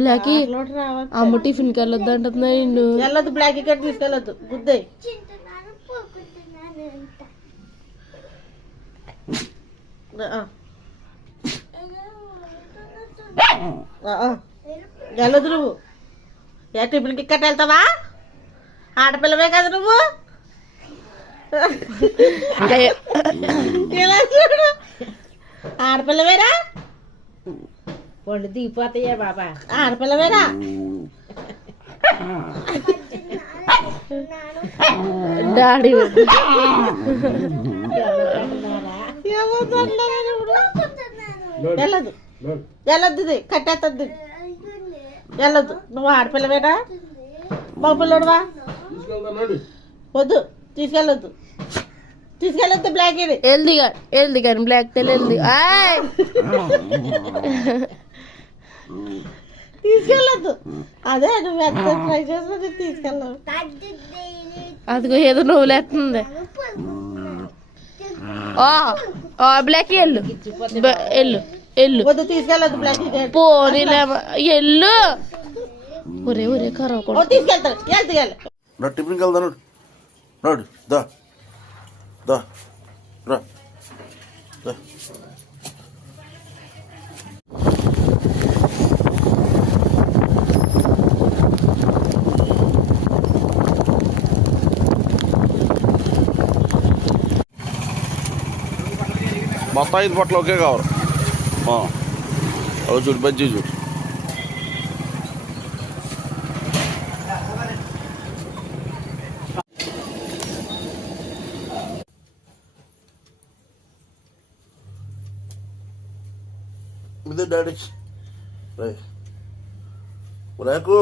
Blackie అమ్మ టిఫిన్కి వెళ్ళొద్దు అంటున్నా నిన్ను. వెళ్ళొద్దు, బ్లాకీ కట్ తీసుకెళ్ళొద్దు, గుద్దే. వెళ్ళొద్దు నువ్వు. ఏ టిఫిన్కి కట్ వెళ్తావా? ఆడపిల్లవే కదా నువ్వు. ఆడపిల్లవేరా? పండు దిగిపోతాయా బాబా? ఆడపిల్లవేరా? డాడీ వెళ్ళదు, వెళ్ళొద్దు, కట్టేస్తుంది. వెళ్ళొద్దు. నువ్వు ఆడపిల్లవేనా? మగపిల్లడువా? వద్దు, తీసుకెళ్ళొద్దు, తీసుకెళ్ళొద్దు. బ్లాక్ ఇది వెళ్ది కానీ బ్లాక్ తెలియదు. తీసుకెళ్ళొద్దు. అదే నువ్వు ఎంత ట్రై చేసినా తీసుకెళ్ళవు. అదిగో ఏదో నవ్వులేస్తుంది. బ్లాక్ ఎల్లు ఎల్లు ఎల్లు. వద్దు, తీసుకెళ్ళొద్దు. బ్లాక్ పోనీలే ఎల్లు. ఒరే ఒరే కరవ తీసుకెళ్తాను. వెళ్తు టిఫిన్కి వెళ్తాను. నోడు దా దా రా దా. మొత్తం 5 బట్టలు ఒకే కావాలి. అవి చూడు, బజ్జీ చూడు. ఇదే డాడీ. బ్లాకు